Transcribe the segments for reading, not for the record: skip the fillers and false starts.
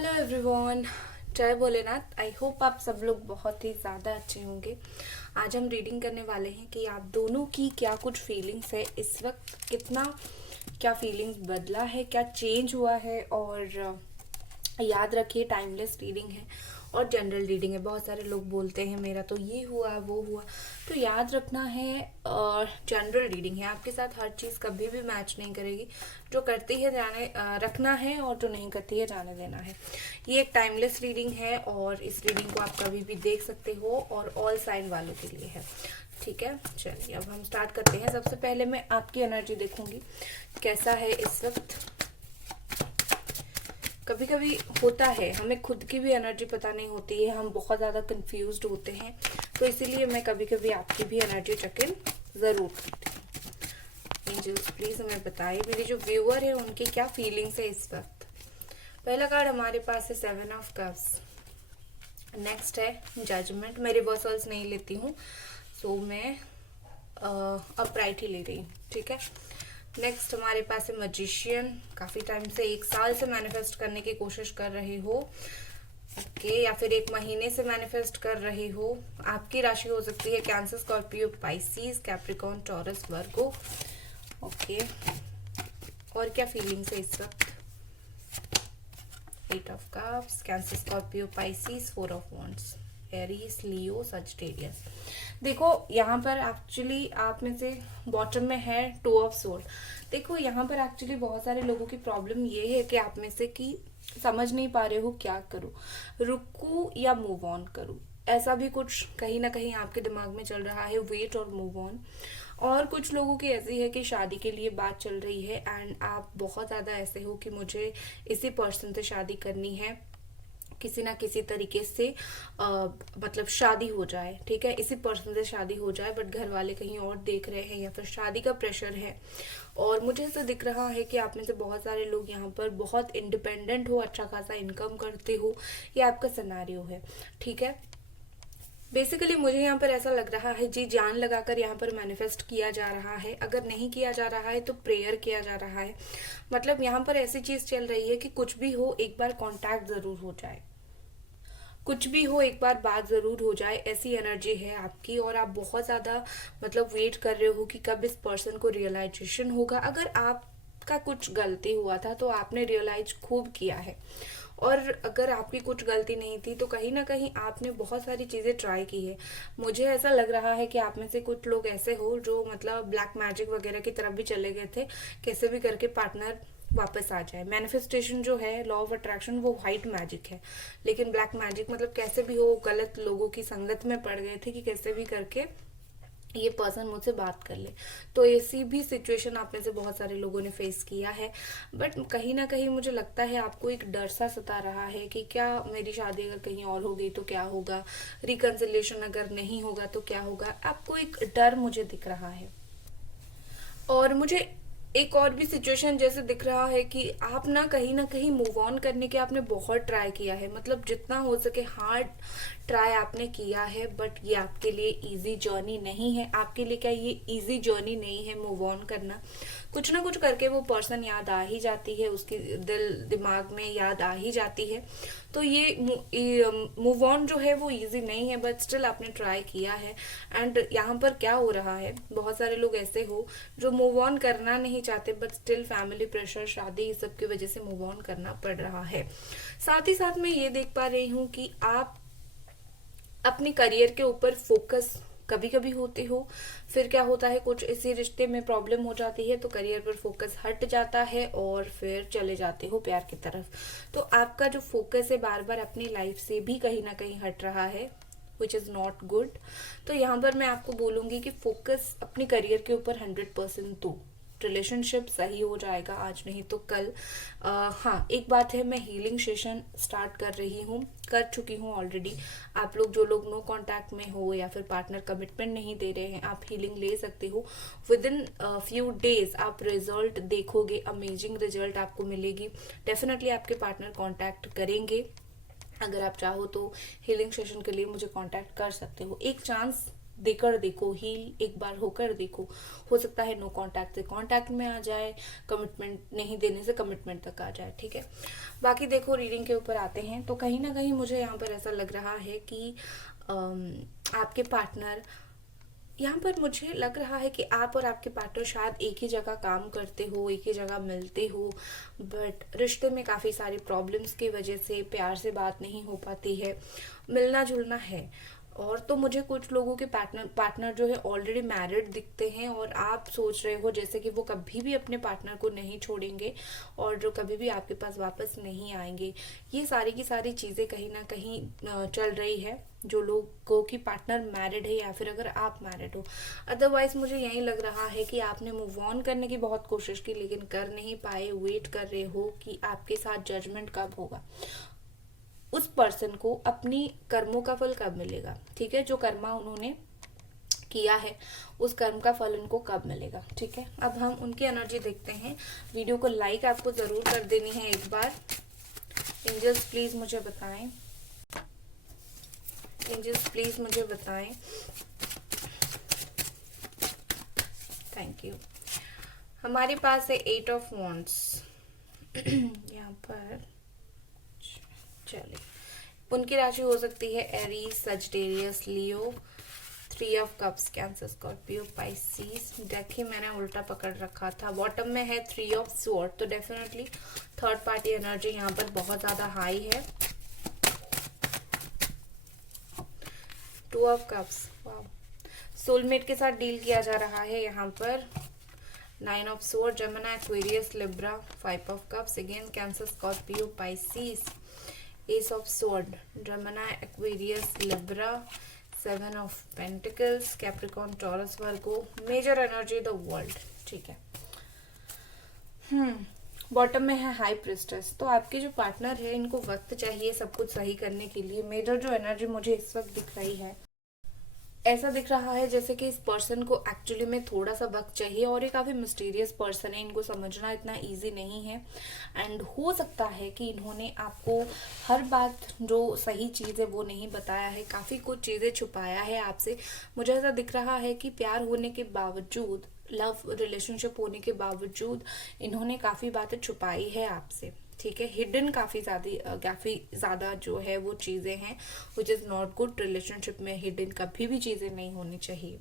Hello everyone, जय Bholenath. I hope आप सब लोग बहुत ही ज़्यादा अच्छे होंगे। आज हम रीडिंग करने वाले हैं कि आप दोनों की क्या कुछ फीलिंग्स है इस वक्त, कितना क्या फीलिंग्स बदला है, क्या चेंज हुआ है। और याद रखिए, टाइमलेस रीडिंग है और जनरल रीडिंग है। बहुत सारे लोग बोलते हैं मेरा तो ये हुआ वो हुआ, तो याद रखना है जनरल रीडिंग है। आपके साथ हर चीज़ कभी भी मैच नहीं करेगी। जो करती है जाने रखना है और जो नहीं करती है जाने देना है। ये एक टाइमलेस रीडिंग है और इस रीडिंग को आप कभी भी देख सकते हो और ऑल साइन वालों के लिए है। ठीक है, चलिए अब हम स्टार्ट करते हैं। सबसे पहले मैं आपकी एनर्जी देखूंगी कैसा है इस वक्त। कभी कभी होता है हमें खुद की भी एनर्जी पता नहीं होती है, हम बहुत ज़्यादा कंफ्यूज्ड होते हैं, तो इसीलिए मैं कभी कभी आपकी भी एनर्जी चेक इन ज़रूर करती हूँ। एंजल्स प्लीज़ हमें बताइए, मेरे जो व्यूअर है उनकी क्या फीलिंग्स है इस वक्त। पहला कार्ड हमारे पास है 7 ऑफ कप्स। नेक्स्ट है जजमेंट। मैं रिवर्सल्स नहीं लेती हूँ, सो मैं अपराइट ही ले रही हूँ। ठीक है, नेक्स्ट हमारे पास है मैजिशियन। काफी टाइम से, 1 साल से मैनिफेस्ट करने की कोशिश कर रहे हो, ओके, या फिर 1 महीने से मैनिफेस्ट कर रहे हो। आपकी राशि हो सकती है Cancer, Scorpio, Pisces, Capricorn, Taurus, Virgo. Okay, और क्या फीलिंग्स है इस वक्त। 8 of cups, Cancer, Scorpio, Pisces, 4 of wands, Aries, Leo, Sagittarius. देखो यहाँ पर एक्चुअली आप में से बॉटम में है 2 ऑफ सोल। देखो यहाँ पर एक्चुअली बहुत सारे लोगों की प्रॉब्लम ये है कि आप में से कि समझ नहीं पा रहे हो क्या करूँ, रुकूं या मूव ऑन करूँ। ऐसा भी कुछ कहीं ना कहीं आपके दिमाग में चल रहा है, वेट और मूव ऑन। और कुछ लोगों की ऐसी है कि शादी के लिए बात चल रही है एंड आप बहुत ज़्यादा ऐसे हो कि मुझे इसी पर्सन से शादी करनी है, किसी ना किसी तरीके से मतलब शादी हो जाए। ठीक है, इसी पर्सन से शादी हो जाए, बट घर वाले कहीं और देख रहे हैं या फिर शादी का प्रेशर है। और मुझे ऐसा दिख रहा है कि आप में से बहुत सारे लोग यहाँ पर बहुत इंडिपेंडेंट हो, अच्छा खासा इनकम करते हो, ये आपका सिनेरियो है। ठीक है, बेसिकली मुझे यहाँ पर ऐसा लग रहा है जी, जान लगाकर यहाँ पर मैनिफेस्ट किया जा रहा है। अगर नहीं किया जा रहा है तो प्रेयर किया जा रहा है। मतलब यहाँ पर ऐसी चीज चल रही है कि कुछ भी हो एक बार कांटेक्ट जरूर हो जाए, कुछ भी हो एक बार बात जरूर हो जाए, ऐसी एनर्जी है आपकी। और आप बहुत ज्यादा मतलब वेट कर रहे हो कि कब इस पर्सन को रियलाइजेशन होगा। अगर आपका कुछ गलती हुआ था तो आपने रियलाइज खूब किया है, और अगर आपकी कुछ गलती नहीं थी तो कहीं ना कहीं आपने बहुत सारी चीजें ट्राई की है। मुझे ऐसा लग रहा है कि आप में से कुछ लोग ऐसे हो जो मतलब ब्लैक मैजिक वगैरह की तरफ भी चले गए थे, कैसे भी करके पार्टनर वापस आ जाए। मैनिफेस्टेशन जो है, लॉ ऑफ अट्रैक्शन, वो व्हाइट मैजिक है, लेकिन ब्लैक मैजिक मतलब कैसे भी हो गलत लोगों की संगत में पड़ गए थे कि कैसे भी करके ये पर्सन मुझसे बात कर ले। तो ऐसी भी सिचुएशन आप में से बहुत सारे लोगों ने फेस किया है। बट कहीं ना कहीं मुझे लगता है आपको एक डर सा सता रहा है कि क्या मेरी शादी अगर कहीं और हो गई तो क्या होगा, रिकंसिलिएशन अगर नहीं होगा तो क्या होगा। आपको एक डर मुझे दिख रहा है। और मुझे एक और भी सिचुएशन जैसे दिख रहा है कि आप ना कहीं मूव ऑन करने के आपने बहुत ट्राई किया है, मतलब जितना हो सके हार्ड ट्राई आपने किया है, बट ये आपके लिए इजी जर्नी नहीं है। आपके लिए क्या ये इजी जर्नी नहीं है मूव ऑन करना। कुछ ना कुछ करके वो पर्सन याद आ ही जाती है, उसकी दिल दिमाग में याद आ ही जाती है। तो ये मूव ऑन जो है वो इजी नहीं है, बट स्टिल आपने ट्राई किया है। एंड यहाँ पर क्या हो रहा है, बहुत सारे लोग ऐसे हो जो मूव ऑन करना नहीं चाहते, बट स्टिल फैमिली प्रेशर, शादी, इस सब की वजह से मूव ऑन करना पड़ रहा है। साथ ही साथ मैं ये देख पा रही हूँ कि आप अपने करियर के ऊपर फोकस कभी कभी होते हो, फिर क्या होता है कुछ इसी रिश्ते में प्रॉब्लम हो जाती है तो करियर पर फोकस हट जाता है और फिर चले जाते हो प्यार की तरफ। तो आपका जो फोकस है बार बार अपनी लाइफ से भी कहीं ना कहीं हट रहा है, विच इज़ नॉट गुड। तो यहाँ पर मैं आपको बोलूंगी कि फोकस अपने करियर के ऊपर 100% दो। रिलेशनशिप सही हो जाएगा आज नहीं तो कल। हाँ, एक बात है, मैं हीलिंग सेशन स्टार्ट कर रही हूँ, कर चुकी हूँ ऑलरेडी। आप लोग जो लोग नो कांटेक्ट में हो या फिर पार्टनर कमिटमेंट नहीं दे रहे हैं, आप हीलिंग ले सकते हो। विद इन फ्यू डेज आप रिजल्ट देखोगे, अमेजिंग रिजल्ट आपको मिलेगी। डेफिनेटली आपके पार्टनर कांटेक्ट करेंगे। अगर आप चाहो तो हीलिंग सेशन के लिए मुझे कांटेक्ट कर सकते हो। एक चांस देकर देखो, हील एक बार होकर देखो। हो सकता है नो कांटेक्ट से कांटेक्ट में आ जाए, कमिटमेंट नहीं देने से कमिटमेंट तक आ जाए, ठीक है। बाकी देखो रीडिंग के ऊपर आते हैं तो कहीं ना कहीं मुझे यहाँ पर ऐसा लग रहा है कि आपके पार्टनर, यहाँ पर मुझे लग रहा है कि आप और आपके पार्टनर शायद एक ही जगह काम करते हो, एक ही जगह मिलते हो, बट रिश्ते में काफ़ी सारी प्रॉब्लम्स की वजह से प्यार से बात नहीं हो पाती है, मिलना जुलना है। और तो मुझे कुछ लोगों के पार्टनर जो है ऑलरेडी मैरिड दिखते हैं, और आप सोच रहे हो जैसे कि वो कभी भी अपने पार्टनर को नहीं छोड़ेंगे और जो कभी भी आपके पास वापस नहीं आएंगे। ये सारी की सारी चीज़ें कहीं ना कहीं चल रही है जो लोगों की पार्टनर मैरिड है, या फिर अगर आप मैरिड हो। अदरवाइज मुझे यही लग रहा है कि आपने मूव ऑन करने की बहुत कोशिश की लेकिन कर नहीं पाए, वेट कर रहे हो कि आपके साथ जजमेंट कब होगा, उस पर्सन को अपनी कर्मों का फल कब मिलेगा, ठीक है। जो कर्मा उन्होंने किया है उस कर्म का फल उनको कब मिलेगा, ठीक है। अब हम उनकी एनर्जी देखते हैं। वीडियो को लाइक आपको जरूर कर देनी है एक बार। एंजल्स प्लीज मुझे बताएं, एंजल्स प्लीज मुझे बताएं। Thank you. हमारे पास है 8 ऑफ वॉन्ड्स यहाँ पर। चलिए, उनकी राशि हो सकती है Aries, Sagittarius, Leo, 3 of cups, Cancer, Scorpio, Pisces. देखिए मैंने उल्टा पकड़ रखा था। बॉटम में है 3 ऑफ स्वॉर्ड, तो डेफिनेटली थर्ड पार्टी एनर्जी यहाँ पर बहुत ज्यादा हाई है। 2 ऑफ कप्स, वाह, सोलमेट के साथ डील किया जा रहा है यहाँ पर। 9 of sword, Gemini, Aquarius, Libra, 5 of cups, again Cancer, Scorpio, Pisces. Ace of sword, Gemini, Aquarius, Libra, 7 of pentacles, Capricorn, Taurus, Virgo. Major energy the world, ठीक है। बॉटम में है हाई प्रिस्टेस। तो आपके जो पार्टनर है इनको वक्त चाहिए सब कुछ सही करने के लिए। मेजर जो एनर्जी मुझे इस वक्त दिख रही है, ऐसा दिख रहा है जैसे कि इस पर्सन को एक्चुअली में थोड़ा सा वक्त चाहिए, और ये काफी मिस्टीरियस पर्सन है, इनको समझना इतना इजी नहीं है। एंड हो सकता है कि इन्होंने आपको हर बात जो सही चीज है वो नहीं बताया है, काफी कुछ चीजें छुपाया है आपसे। मुझे ऐसा दिख रहा है कि प्यार होने के बावजूद, लव रिलेशनशिप होने के बावजूद इन्होंने काफी बातें छुपाई है आपसे, ठीक है। हिडन काफी ज्यादा जो है वो चीजें हैं, which is not good. Relationship में हिडन कभी भी चीजें नहीं होनी चाहिए।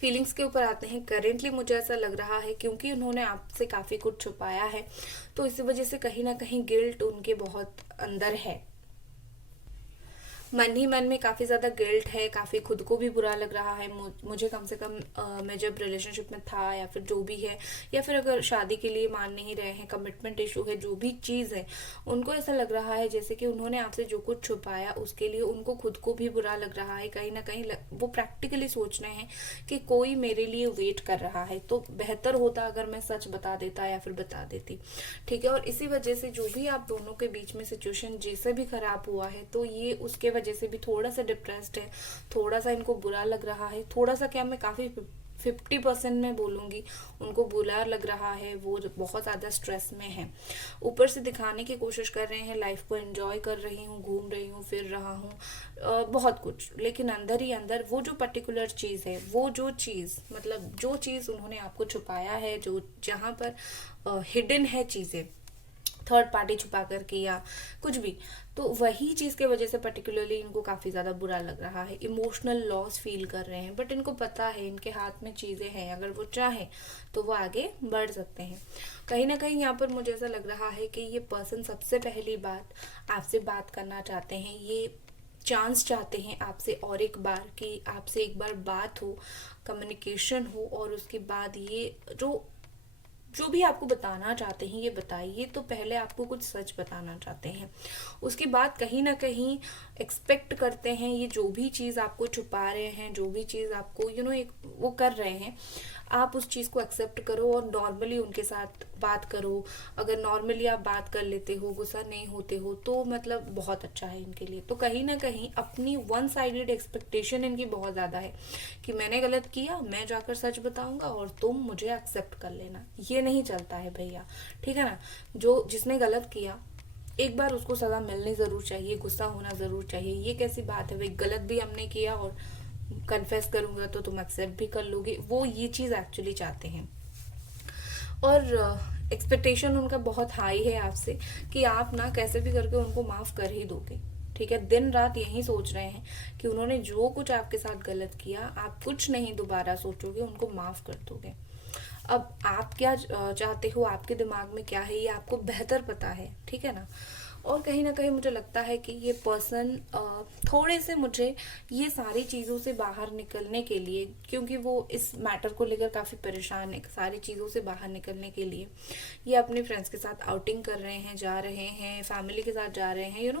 फीलिंग्स के ऊपर आते हैं। करेंटली मुझे ऐसा लग रहा है क्योंकि उन्होंने आपसे काफी कुछ छुपाया है, तो इसी वजह से कहीं ना कहीं गिल्ट उनके बहुत अंदर है। मन ही मन में काफी ज्यादा गिल्ट है, काफी खुद को भी बुरा लग रहा है। मुझे कम से कम मैं जब रिलेशनशिप में था, या फिर जो भी है, या फिर अगर शादी के लिए मान नहीं रहे हैं, कमिटमेंट इशू है, जो भी चीज है, उनको ऐसा लग रहा है जैसे कि उन्होंने आपसे जो कुछ छुपाया उसके लिए उनको खुद को भी बुरा लग रहा है। कहीं ना कहीं वो प्रैक्टिकली सोच रहे हैं कि कोई मेरे लिए वेट कर रहा है, तो बेहतर होता अगर मैं सच बता देता या फिर बता देती, ठीक है। और इसी वजह से जो भी आप दोनों के बीच में सिचुएशन जैसे भी खराब हुआ है, तो ये उसके वजह से भी थोड़ा सा डिप्रेस्ड है, थोड़ा सा इनको बुरा लग रहा है। थोड़ा सा क्या, मैं काफी 50% में बोलूंगी उनको बुरा लग रहा है, वो बहुत ज्यादा स्ट्रेस में है। ऊपर से दिखाने की कोशिश कर रहे हैं लाइफ को एंजॉय कर रही हूँ, घूम रही हूँ, फिर रहा हूँ, बहुत कुछ, लेकिन अंदर ही अंदर वो जो पर्टिकुलर चीज है, वो जो चीज मतलब जो चीज उन्होंने आपको छुपाया है, जो जहां पर हिडन है चीजें, थर्ड पार्टी छुपा कर के या कुछ भी, तो वही चीज के वजह से पर्टिकुलरली इनको काफी ज्यादा बुरा लग रहा है। इमोशनल लॉस फील कर रहे हैं, बट इनको पता है इनके हाथ में चीजें हैं, अगर वो चाहे तो वो आगे बढ़ सकते हैं। कहीं ना कहीं यहाँ पर मुझे ऐसा लग रहा है कि ये पर्सन सबसे पहली बात आपसे बात करना चाहते हैं, ये चांस चाहते हैं आपसे और एक बार, कि आपसे एक बार बात हो, कम्युनिकेशन हो, और उसके बाद ये जो भी आपको बताना चाहते हैं ये बताइए। तो पहले आपको कुछ सच बताना चाहते हैं, उसके बाद कहीं ना कहीं एक्सपेक्ट करते हैं ये जो भी चीज आपको छुपा रहे हैं, जो भी चीज आपको एक वो कर रहे हैं, आप उस चीज को एक्सेप्ट करो और नॉर्मली उनके साथ बात करो। अगर नॉर्मली आप बात कर लेते हो, गुस्सा नहीं होते हो, तो मतलब बहुत अच्छा है इनके लिए। तो कहीं ना कहीं अपनी वन साइडेड एक्सपेक्टेशन इनकी बहुत ज्यादा है कि मैंने गलत किया, मैं जाकर सच बताऊंगा और तुम मुझे एक्सेप्ट कर लेना। ये नहीं चलता है भैया, ठीक है ना। जिसने गलत किया एक बार उसको सजा मिलनी जरूर चाहिए, गुस्सा होना जरूर चाहिए। ये कैसी बात है भाई, गलत भी हमने किया और कन्फेस करूंगा तो तुम एक्सेप्ट भी कर लोगे, वो ये चीज एक्चुअली चाहते हैं। और एक्सपेक्टेशन उनका बहुत हाई है आपसे कि आप ना कैसे भी करके उनको माफ कर ही दोगे। ठीक है, दिन रात यही सोच रहे हैं कि उन्होंने जो कुछ आपके साथ गलत किया, आप कुछ नहीं दोबारा सोचोगे, उनको माफ कर दोगे। अब आप क्या चाहते हो, आपके दिमाग में क्या है, ये आपको बेहतर पता है। ठीक है ना। और कहीं ना कहीं मुझे लगता है कि ये पर्सन थोड़े से मुझे ये सारी चीज़ों से बाहर निकलने के लिए, क्योंकि वो इस मैटर को लेकर काफ़ी परेशान है, सारी चीज़ों से बाहर निकलने के लिए ये अपने फ्रेंड्स के साथ आउटिंग कर रहे हैं, जा रहे हैं, फैमिली के साथ जा रहे हैं,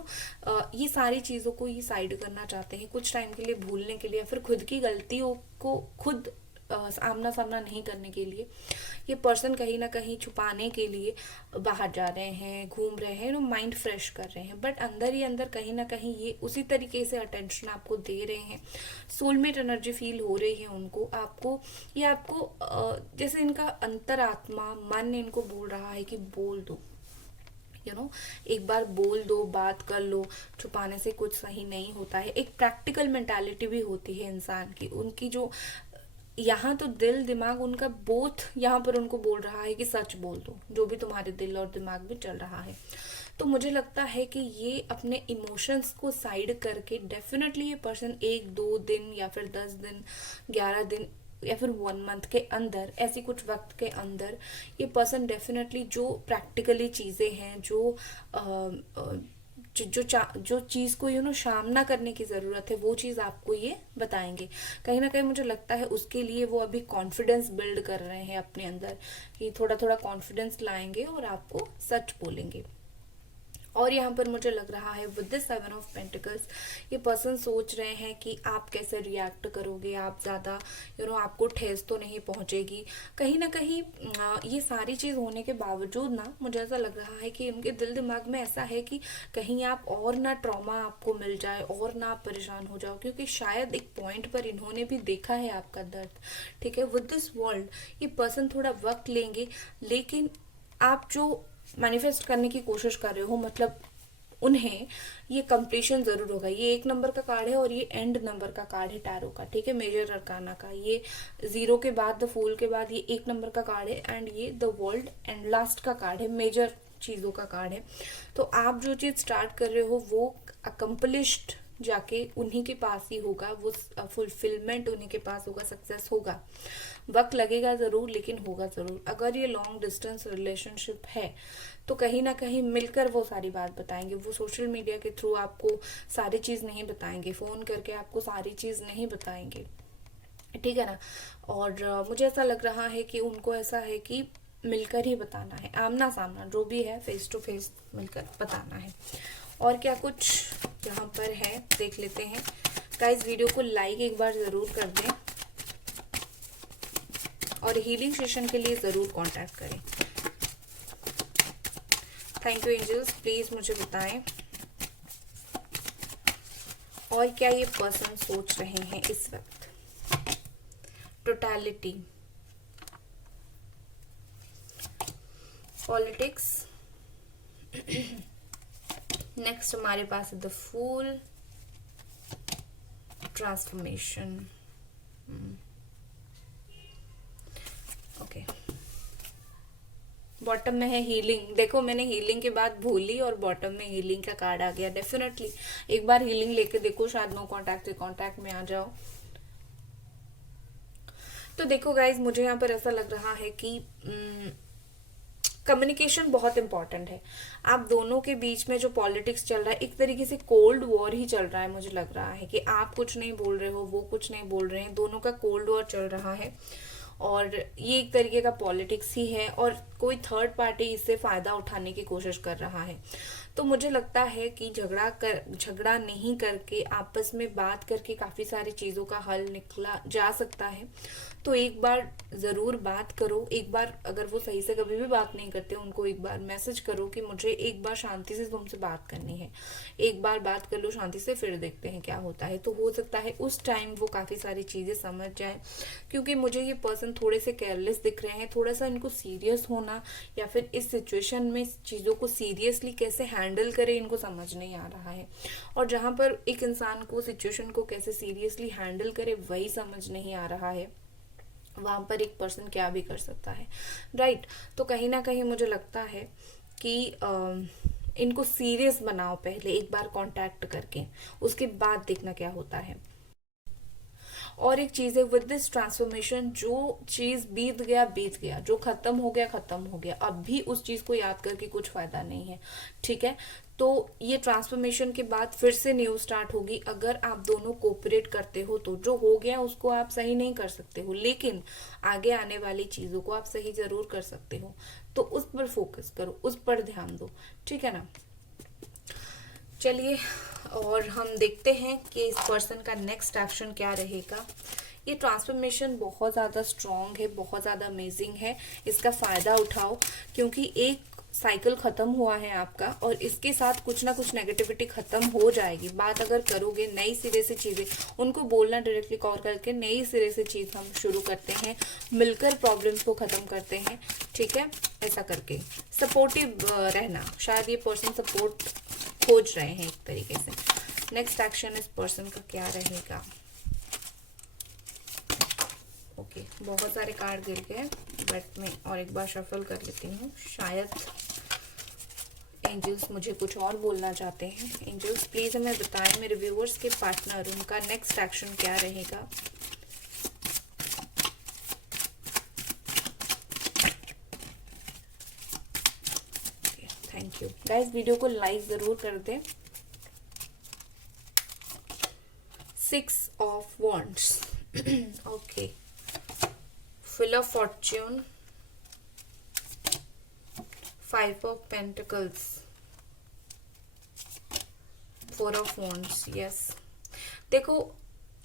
ये सारी चीज़ों को ये साइड करना चाहते हैं कुछ टाइम के लिए, भूलने के लिए, फिर खुद की गलतियों को खुद आमना सामना नहीं करने के लिए ये पर्सन कहीं ना कहीं छुपाने के लिए बाहर जा रहे हैं, घूम रहे हैं, माइंड फ्रेश कर रहे हैं। बट अंदर ही अंदर कहीं ना कहीं ये उसी तरीके से अटेंशन आपको दे रहे हैं, सोलमेट एनर्जी फील हो रही है उनको, आपको ये आपको जैसे इनका अंतरात्मा मन इनको बोल रहा है कि बोल दो, एक बार बोल दो, बात कर लो, छुपाने से कुछ सही नहीं होता है। एक प्रैक्टिकल मेंटालिटी भी होती है इंसान की, उनकी जो यहाँ तो दिल दिमाग उनका बोथ यहाँ पर उनको बोल रहा है कि सच बोल दो, जो भी तुम्हारे दिल और दिमाग में चल रहा है। तो मुझे लगता है कि ये अपने इमोशंस को साइड करके डेफिनेटली ये पर्सन 1-2 दिन या फिर 10 दिन, 11 दिन या फिर 1 मंथ के अंदर, ऐसी कुछ वक्त के अंदर ये पर्सन डेफिनेटली जो प्रैक्टिकली चीज़ें हैं, जो चीज को सामना करने की जरूरत है, वो चीज आपको ये बताएंगे। कहीं ना कहीं मुझे लगता है उसके लिए वो अभी कॉन्फिडेंस बिल्ड कर रहे हैं अपने अंदर, कि थोड़ा थोड़ा कॉन्फिडेंस लाएंगे और आपको सच बोलेंगे। और यहाँ पर मुझे लग रहा है विद दिस 7 ऑफ पेंटिकल्स ये पर्सन सोच रहे हैं कि आप कैसे रिएक्ट करोगे, आप ज़्यादा आपको ठेस तो नहीं पहुँचेगी। कहीं ना कहीं ये सारी चीज़ होने के बावजूद ना मुझे ऐसा लग रहा है कि उनके दिल दिमाग में ऐसा है कि कहीं आप और ना ट्रॉमा आपको मिल जाए और ना आप परेशान हो जाओ, क्योंकि शायद एक पॉइंट पर इन्होंने भी देखा है आपका दर्द। ठीक है, विद दिस वर्ल्ड ये पर्सन थोड़ा वक्त लेंगे, लेकिन आप जो मैनिफेस्ट करने की कोशिश कर रहे हो, मतलब उन्हें ये कंप्लीशन जरूर होगा। ये 1 नंबर का कार्ड है और ये एंड नंबर का कार्ड है टैरो का। ठीक है, मेजर अरकाना का, ये 0 के बाद, द फूल के बाद ये 1 नंबर का कार्ड है, एंड ये द वर्ल्ड एंड लास्ट का कार्ड है, मेजर चीजों का कार्ड है। तो आप जो चीज स्टार्ट कर रहे हो वो अकम्पलिश्ड जाके उन्हीं के पास ही होगा, वो फुलफिलमेंट उन्हीं के पास होगा, सक्सेस होगा। वक्त लगेगा जरूर, लेकिन होगा जरूर। अगर ये लॉन्ग डिस्टेंस रिलेशनशिप है तो कहीं ना कहीं मिलकर वो सारी बात बताएंगे। वो सोशल मीडिया के थ्रू आपको सारी चीज नहीं बताएंगे, फोन करके आपको सारी चीज नहीं बताएंगे। ठीक है ना। और मुझे ऐसा लग रहा है कि उनको ऐसा है कि मिलकर ही बताना है, आमना सामना जो भी है, फेस टू फेस मिलकर बताना है। और क्या कुछ यहाँ पर है देख लेते हैं। गाइस वीडियो को लाइक एक बार जरूर कर दें और हीलिंग सेशन के लिए जरूर कांटेक्ट करें। थैंक यू एंजल्स, प्लीज मुझे बताएं और क्या ये पर्सन सोच रहे हैं इस वक्त। टोटलिटी, पॉलिटिक्स, नेक्स्ट हमारे पास है the fool, transformation. Okay, bottom में है हीलिंग। देखो मैंने हीलिंग के बाद भूली और बॉटम में हीलिंग का कार्ड आ गया। डेफिनेटली एक बार हीलिंग लेके देखो, शायद नो कांटेक्ट से कांटेक्ट में आ जाओ। तो देखो गाइज, मुझे यहाँ पर ऐसा लग रहा है कि कम्युनिकेशन बहुत इंपॉर्टेंट है। आप दोनों के बीच में जो पॉलिटिक्स चल रहा है, एक तरीके से कोल्ड वॉर ही चल रहा है। मुझे लग रहा है कि आप कुछ नहीं बोल रहे हो, वो कुछ नहीं बोल रहे हैं, दोनों का कोल्ड वॉर चल रहा है और ये एक तरीके का पॉलिटिक्स ही है और कोई थर्ड पार्टी इससे फायदा उठाने की कोशिश कर रहा है। तो मुझे लगता है कि झगड़ा नहीं करके आपस में बात करके काफी सारी चीजों का हल निकला जा सकता है। तो एक बार ज़रूर बात करो। एक बार अगर वो सही से कभी भी बात नहीं करते, उनको एक बार मैसेज करो कि मुझे एक बार शांति से तुमसे बात करनी है, एक बार बात कर लो शांति से, फिर देखते हैं क्या होता है। तो हो सकता है उस टाइम वो काफ़ी सारी चीज़ें समझ जाए, क्योंकि मुझे ये पर्सन थोड़े से केयरलेस दिख रहे हैं। थोड़ा सा इनको सीरियस होना या फिर इस सिचुएशन में चीज़ों को सीरियसली कैसे हैंडल करें, इनको समझ नहीं आ रहा है। और जहाँ पर एक इंसान को सिचुएशन को कैसे सीरियसली हैंडल करे वही समझ नहीं आ रहा है, वहां पर एक पर्सन क्या भी कर सकता है, राइट। तो कहीं ना कहीं मुझे लगता है कि इनको सीरियस बनाओ पहले, एक बार कांटेक्ट करके, उसके बाद देखना क्या होता है। और एक चीज है, विद दिस ट्रांसफॉर्मेशन, जो चीज बीत गया, जो खत्म हो गया, अब भी उस चीज को याद करके कुछ फायदा नहीं है, ठीक है। तो ये ट्रांसफॉर्मेशन के बाद फिर से न्यू स्टार्ट होगी, अगर आप दोनों कोऑपरेट करते हो तो। जो हो गया उसको आप सही नहीं कर सकते हो, लेकिन आगे आने वाली चीजों को आप सही जरूर कर सकते हो। तो उस पर फोकस करो, उस पर ध्यान दो, ठीक है ना। चलिए, और हम देखते हैं कि इस पर्सन का नेक्स्ट एक्शन क्या रहेगा। ये ट्रांसफॉर्मेशन बहुत ज़्यादा स्ट्रॉन्ग है, बहुत ज़्यादा अमेजिंग है, इसका फ़ायदा उठाओ, क्योंकि एक साइकिल खत्म हुआ है आपका, और इसके साथ कुछ ना कुछ नेगेटिविटी खत्म हो जाएगी। बात अगर करोगे नई सिरे से चीज़ें, उनको बोलना डायरेक्टली कॉल करके, नई सिरे से चीज़ हम शुरू करते हैं, मिलकर प्रॉब्लम्स को ख़त्म करते हैं, ठीक है। ऐसा करके सपोर्टिव रहना, शायद ये पर्सन सपोर्ट खोज रहे हैं एक तरीके से। नेक्स्ट एक्शन इस पर्सन का क्या रहेगा। ओके, बहुत सारे कार्ड गिर गए, बट मैं और एक बार शफल कर लेती हूँ, शायद एंजल्स मुझे कुछ और बोलना चाहते हैं। एंजल्स प्लीज हमें बताएं, मेरे व्यूअर्स के पार्टनर, उनका नेक्स्ट एक्शन क्या रहेगा। थैंक यू गाइस, वीडियो को लाइक जरूर कर दें। 6 of Wands okay, Wheel of Fortune, 5 of Pentacles, 4 of Wands, yes। देखो,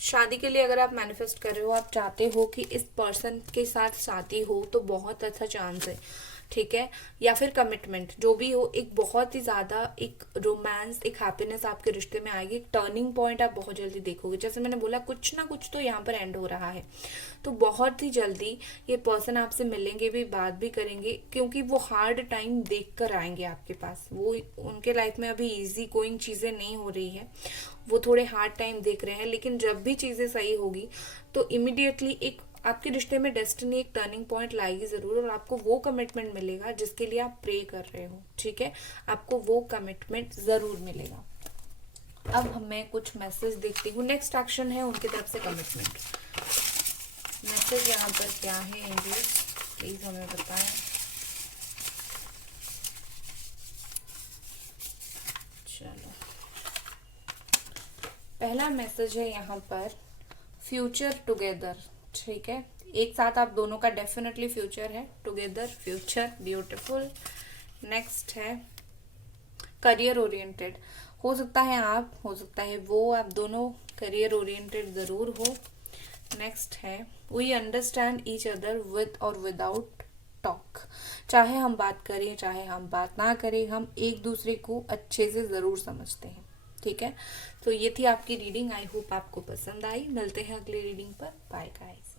शादी के लिए अगर आप मैनिफेस्ट कर रहे हो, आप चाहते हो कि इस पर्सन के साथ शादी हो, तो बहुत अच्छा चांस है, ठीक है। या फिर कमिटमेंट, जो भी हो, एक बहुत ही ज्यादा एक रोमांस, एक हैप्पीनेस आपके रिश्ते में आएगी, एक टर्निंग पॉइंट आप बहुत जल्दी देखोगे। जैसे मैंने बोला, कुछ ना कुछ तो यहाँ पर एंड हो रहा है, तो बहुत ही जल्दी ये पर्सन आपसे मिलेंगे भी, बात भी करेंगे, क्योंकि वो हार्ड टाइम देख कर आएंगे आपके पास। वो उनके लाइफ में अभी इजी गोइंग चीजें नहीं हो रही है, वो थोड़े हार्ड टाइम देख रहे हैं, लेकिन जब भी चीजें सही होगी तो इमिडिएटली एक आपके रिश्ते में डेस्टिनी एक टर्निंग पॉइंट लाएगी जरूर, और आपको वो कमिटमेंट मिलेगा जिसके लिए आप प्रे कर रहे हो, ठीक है। आपको वो कमिटमेंट जरूर मिलेगा। अब मैं कुछ मैसेज देखती हूँ, नेक्स्ट एक्शन है उनकी तरफ से कमिटमेंट। मैसेज यहाँ पर क्या है एंजल्स, प्लीज हमें बताएं। चलो, पहला मैसेज है यहाँ पर फ्यूचर टुगेदर, ठीक है। एक साथ आप दोनों का डेफिनेटली फ्यूचर है, टुगेदर फ्यूचर, ब्यूटीफुल। नेक्स्ट है करियर ओरिएंटेड, हो सकता है आप, हो सकता है वो, आप दोनों करियर ओरिएंटेड जरूर हो। नेक्स्ट है we understand each other with और विदाउट टॉक, चाहे हम बात करें चाहे हम बात ना करें, हम एक दूसरे को अच्छे से जरूर समझते हैं, ठीक है। तो ये थी आपकी रीडिंग, आई होप आपको पसंद आई। मिलते हैं अगले रीडिंग पर, बाय गाइस।